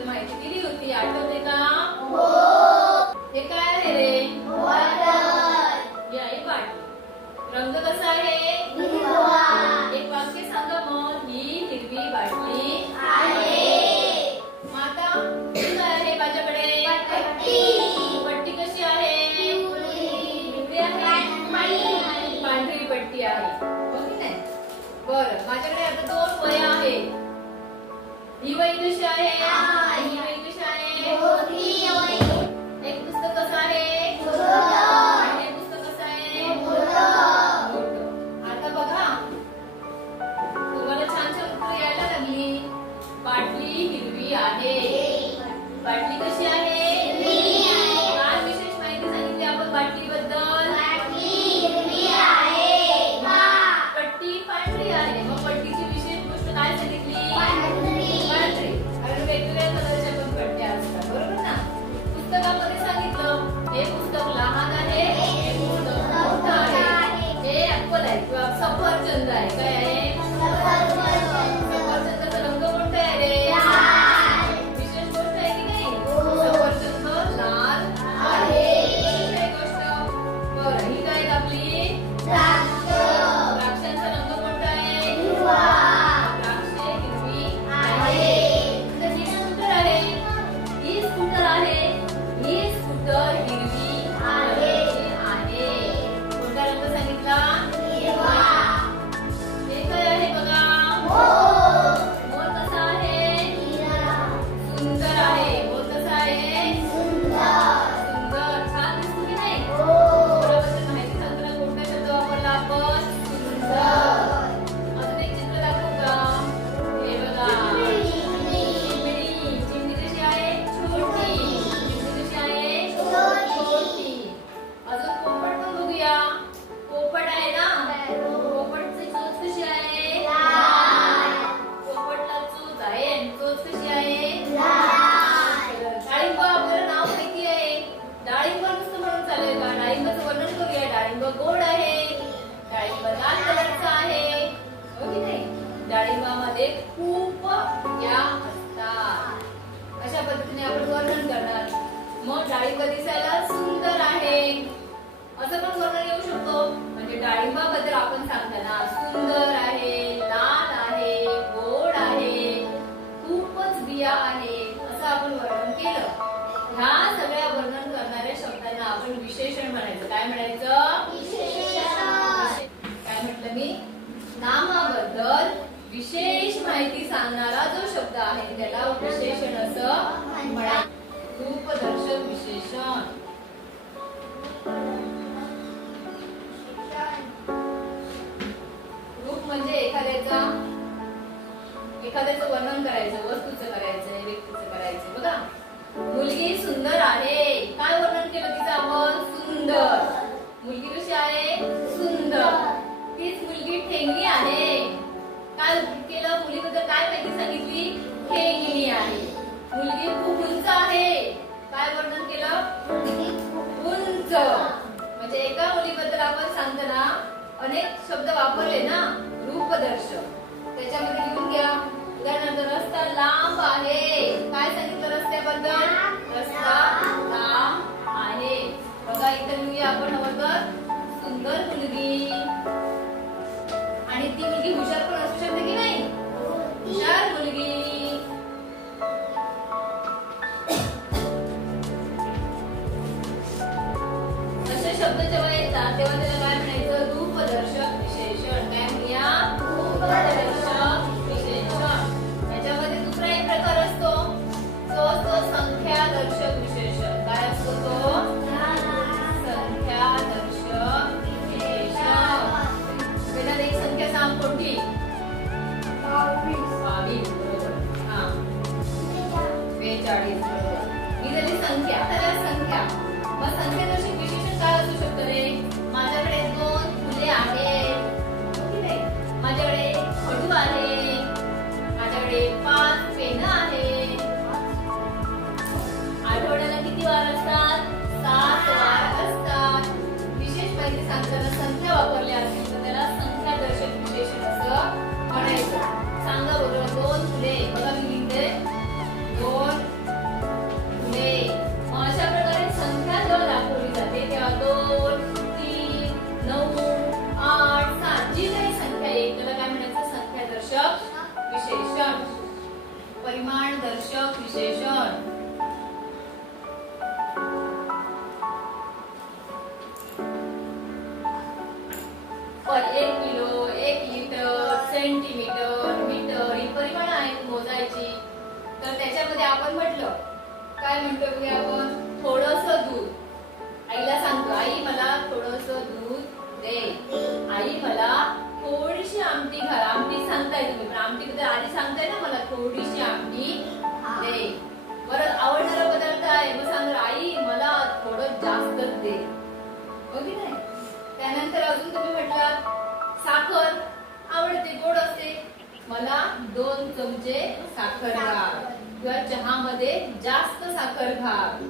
बद्दल माहिती दिली होती, आठवते का? हे काय आहे रे? हे आहे बाटली. रंग कसा आहे? एक वाक्य सांगा मग. ही हिरवी बाटली आहे. माता काय आहे माझ्याकडे? पट्टी कशी आहे? पिवळी आहे. पांढरी पट्टी आहे. बरं, माझ्याकडे आता 2 वह्या आहेत. ही वही कशी आहे? ही वही कशी आहे? एक पुस्तक कसं आहे? आणि एक पुस्तक कसं आहे? आता बघा, तुम्हाला छान छान उत्तर यायला लागली. बाटली हिरवी आहे. बाटली कशी आहे? काय विशेष माहिती सांगितली आपण बाटलीबद्दल? पट्टी पांढरी आहे. मग पट्टीची विशेष गोष्ट काय सांगितली? पांढरी. कारण वेगवेगळ्या कलरच्या पण पट्ट्या असतात, बरोबर ना? पुस्तकामध्ये सांगितलं हे पुस्तक लहान आहे, हे पुस्तक मोठं आहे. हे ऍपल आहे किंवा सफरचंद आहे. काय आहे? सफरचंदाचा रंग कोणता आहे रे? विशेष गोष्ट आहे की नाही? सफरचंद लाल आहे. दुसरी गोष्ट, बरं, ही काय आपली द्राक्षांचा रंग कोणता आहे? द्राक्षे हिरवी आहे. तर ही स्कूटर आहे. ही स्कूटर आहे. ही स्कूटर हिरवी आहे. कोणता रंग सांगितला? हिरवा. हे काय आहे बघा? मोर कसा आहे? सुंदर आहे. मोर कसा आहे? सुंदर. छान दिसतो की नाही? मोराबद्दल माहिती सांगताना कोणता शब्द वापरला आपण? सुंदर. अजून एक चित्र दाखवू का? हे बघा, चिमणी. चिमणी कशी आहे? छोटी. चिमणी कशी आहे? छोटी. अजून पोपट पण बघूया. पोपट आहे ना? पोपटची चोच कशी आहे? पोपटला चोच आहे आणि चोच कशी आहे? डाळिंब आपल्याला नाव माहिती आहे. डाळिंब नुसतं म्हणून चालेल का? डाळिंबाचं वर्णन करूया. डाळिंब गोड आहे. डाळिंब लाल कलरचा आहे, हो की नाही? डाळिंबामध्ये खूप बिया असतात. अशा पद्धतीने आपण वर्णन करणार. मग डाळिंब दिसायला सुंदर आहे असं पण वर्णन येऊ शकतो. म्हणजे डाळिंबाबद्दल आपण सांगताना सुंदर आहे, लाल आहे, गोड आहे, खूपच बिया आहे असं आपण वर्णन केलं. ह्या सगळ्या वर्णन करणाऱ्या शब्दांना आपण विशेषण म्हणायचं. काय म्हणायचं? काय म्हटलं मी? नामाबद्दल विशेष माहिती सांगणारा जो शब्द आहे त्याला विशेषण असं म्हणायचं. रूपदर्शक विशेषण. रूप म्हणजे एखाद्याचं वर्णन करायचं, वस्तूचं करायचं, व्यक्तीचं करायचं. बघा, मुलगी सुंदर आहे. काय वर्णन केलं तिचं आपण? सुंदर. मुलगी कशी आहे? सुंदर. तीच मुलगी ठेंगली आहे. काय केलं? मुलीबद्दल काय माहिती सांगितली? ठेंगली आहे. मुलगी खूप उंच आहे. काय वर्णन केलं? उंच. म्हणजे एका मुलीबद्दल आपण सांगताना अनेक शब्द वापरले ना, रूपदर्शक. त्याच्यामध्ये लिहून घ्या. उदाहरणार्थ, रस्ता लांब आहे. काय सांगितलं रस्त्याबद्दल? रस्ता लांब आहे. बघा, इथे लिहूया आपण अगोदर सुंदर मुलगी. आणि ती मुलगी हुशार पण असू शकते की नाही? हुशार मुलगी. असे शब्द जेव्हा येतात तेव्हा त्याला काय म्हणायचं? रूपदर्शक विशेषण. काय म्हणूया? रूपदर्शक विशेषण. त्याच्यामध्ये दुसरा एक प्रकार असतो, तो असतो संख्यादर्शक विशेषण. काय असतो तो? संख्यादर्शक विशेषण. वेळेला एक संख्या सांग कोणती? 22. बरोबर. हा, 42. बरोबर. ही झाली संख्या. आता संख्या. मग संख्यादर्शक विशेषण काय असू शकतं रे? माझ्याकडे 2 फुले आहेत, माझ्याकडे खडू आहे, माझ्याकडे 5 पेन आहे. आठवड्याला किती वार असतात? 7 वार असतात. विशेष माहिती सांगताना संख्या वापरल्या असतील तर त्याला संख्यादर्शक विशेषण असं म्हणायचं. सांगा बरोबर. 2 फुले. बघा मी लिहिते. 2 प्रमाणदर्शक विशेषण. पर 1 किलो, 1 लिटर, सेंटीमीटर, मीटर ही परिमाण आहेत मोजायची. तर त्याच्यामध्ये आपण म्हटलं काय म्हणतो बघूया आपण, थोडंसं दूध. आईला सांगतो, आई मला थोडंसं दूध दे. आई मला थोडीशी आमटी घाल. आमटी सांगताय तुम्ही, पण आमटी बद्दल आधी सांगताय ना, मला थोडीशी आमटी दे. बरं, आवडणारा पदार्थ आहे, मग सांग आई मला थोडं जास्तच दे. हो की नाही? त्यानंतर अजून तुम्ही म्हटलात साखर आवडते, गोड असते, मला 2 चमचे साखर घाल. किंवा चहामध्ये जास्त साखर घाल,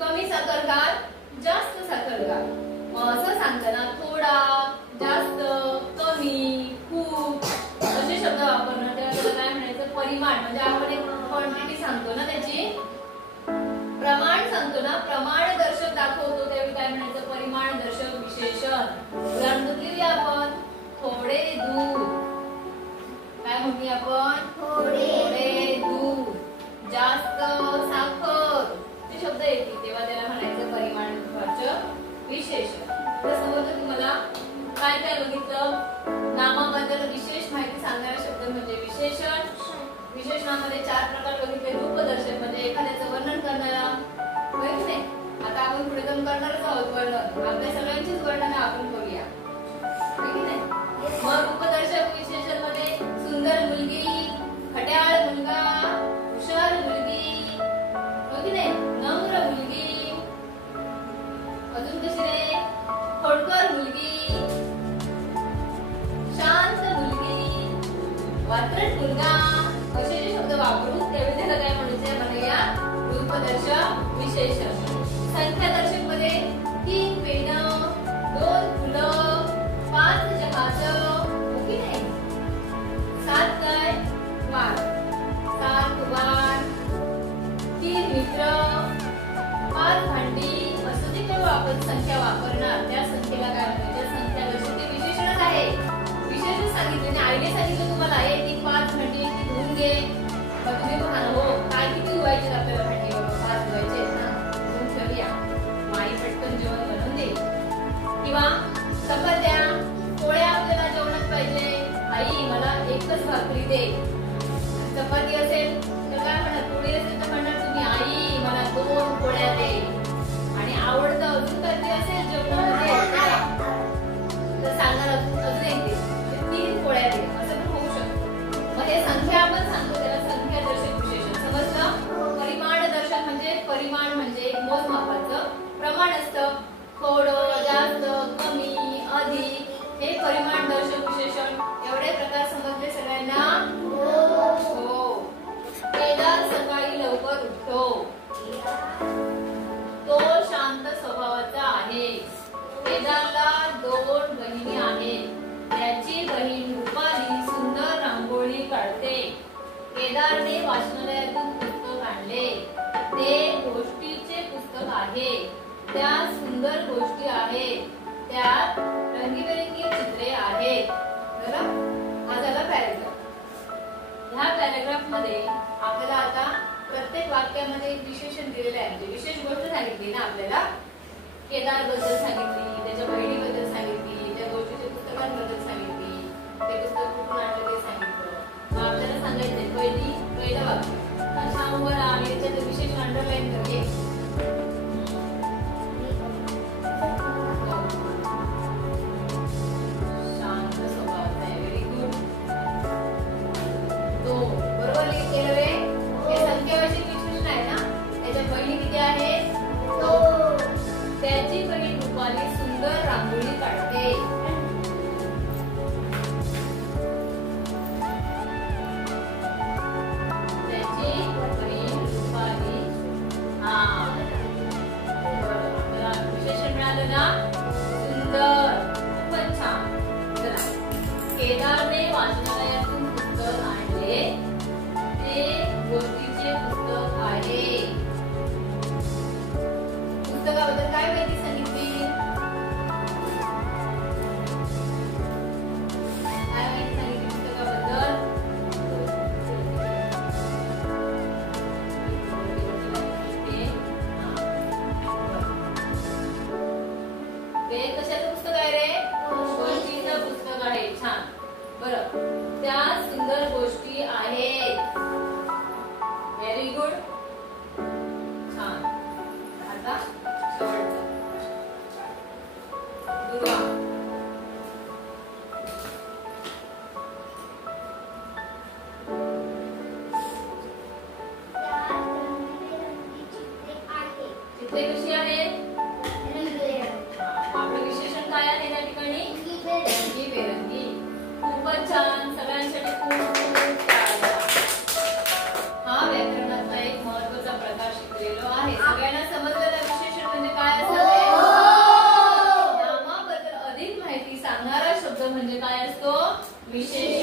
कमी साखर घाल, जास्त साखर घाल. मग असं सांगताना थोडा, जास्त, कमी, खूप असे शब्द वापरणं. त्याला काय म्हणायचं, परिमाण. म्हणजे आपण एक क्वांटिटी सांगतो ना, त्याची प्रमाण सांगतो ना, प्रमाणदर्शक दाखवतो त्यावेळी काय म्हणायचं, परिमाणदर्शक विशेषण. उदाहरण घेऊया आपण, थोडे दूध. काय म्हणूया आपण, थोडे दूध. जास्त साखर, ते शब्द येतील तेव्हा त्याला म्हणायचं परिमाणवाचक विशेषण. समजलं तुम्हाला? काय काय बघितलं, नामाबद्दल विशेष माहिती सांगणारा शब्द म्हणजे विशेषण. विशेषणामध्ये 4 प्रकार बघितले. रूपदर्शक म्हणजे एखाद्याचं वर्णन करणारा, होय की नाही? आता आपण पुढे जाऊन करणारच आहोत वर्णन, आपल्या सगळ्यांचीच वर्णन आपण करूया, होय की नाही? मग रूपदर्शक विशेषण मध्ये सुंदर मुलगी, खट्याळ मुलगा, हुशार मुलगी, होय की नाही? नम्र मुलगी, अजून दुसरे खोडकर मुलगी, शांत मुलगी, वात्रट मुलगा, असे जे शब्द वापरून त्यावेळी त्याला काय म्हणायचे, म्हणूया रूपदर्शक विशेषण. संख्यादर्शक मध्ये 3 पेनं, 2 फुलं, 5 जहाज, हो की नाही? 7 काय वार, 7 वार, 3 मित्र, 5 भांडी. असं जे काही आपण संख्या वापरणार त्या संख्येला काय म्हणायचं, संख्यादर्शक. ते विशेषणच आहे. विशेषण सांगितले, आईने सांगितलं तुम्हाला, हे ती 5 भांडी ती धुवून घे. मग तुम्ही बघा ना, हो काय किती धुवायचे आपल्याला भांडी, 5 धुवायचे ना, धुवून ठेवूया. आई पटकन जेवण बनवून दे. किंवा चपात्या, पोळ्या आपल्याला जेवणात पाहिजे, आई मला 1च भाकरी दे. चपाती असेल तर काय म्हणणार, पोळी असेल तर म्हणणार तुम्ही, आई मला 2 पोळ्या दे. आणि आवडतं अजून काहीतरी असेल जेवणामध्ये तर सांगणार अजून एक दे, 3 पोळ्या दे, असं पण होऊ शकतं. मग हे संख्या आपण सांगतो, त्याला संख्यादर्शक विशेषण. समजलं? परिमाणदर्शक म्हणजे परिमाण म्हणजे मोजमापाचं प्रमाण असतं. थोडं, जास्त, कमी, अधिक, हे परिमाणदर्शक विशेषण. एवढे प्रकार समजले सगळ्यांना? हो. केदार सकाळी लवकर उठतो, तो शांत स्वभावाचा आहे. केदारला 2 बहिणी आहेत, त्याची बहीण रुपाली सुंदर रांगोळी काढते. केदारने वाचनालयातून पुस्तक आणले, ते गोष्टीचे पुस्तक आहे. त्यात सुंदर गोष्टी आहेत, त्यात रंगीबेरंगी चित्रे आहेत. बरोबर? हा झाला पॅराग्राफ. ह्या पॅराग्राफ मध्ये आपल्याला आता प्रत्येक वाक्यामध्ये एक विशेषण दिलेले आहे. म्हणजे विशेष गोष्ट सांगितली ना आपल्याला, केदार बद्दल सांगितली, त्याच्या बहिणीबद्दल सांगितली, त्या गोष्टीच्या पुस्तकांबद्दल सांगितली, ते पुस्तक कुठून आणलं ते सांगितलं. मग आपल्याला सांगायचंय पहिलं वाक्य शामवर आहे, त्याच्यात विशेष अंडरलाईन करूया. शांत स्वभावाचा आहे, व्हेरी गुड. तो बरोबर केलं रे. हे संख्यावाचक विशेषण आहे ना, त्याच्या बहिणी किती आहेत? 2. त्याची बहीण रुपाली सुंदर रांगोळी काढते. गोड. छान. आता शेवटचा दुर्वा. चित्रे कशी आहेत? आपलं विशेषण काय आहे त्या ठिकाणी? रंगीबेरंगी. खूपच छान. सगळ्यांसाठी खूप खूप टाळ्या. हा व्याकरणातला एक महत्त्वाचा प्रकार शिकलेलो आहे. सगळ्यांना समजलं ना विशेषण म्हणजे काय असावे? नामाबद्दल अधिक माहिती सांगणारा शब्द म्हणजे काय असतो? विशेषण.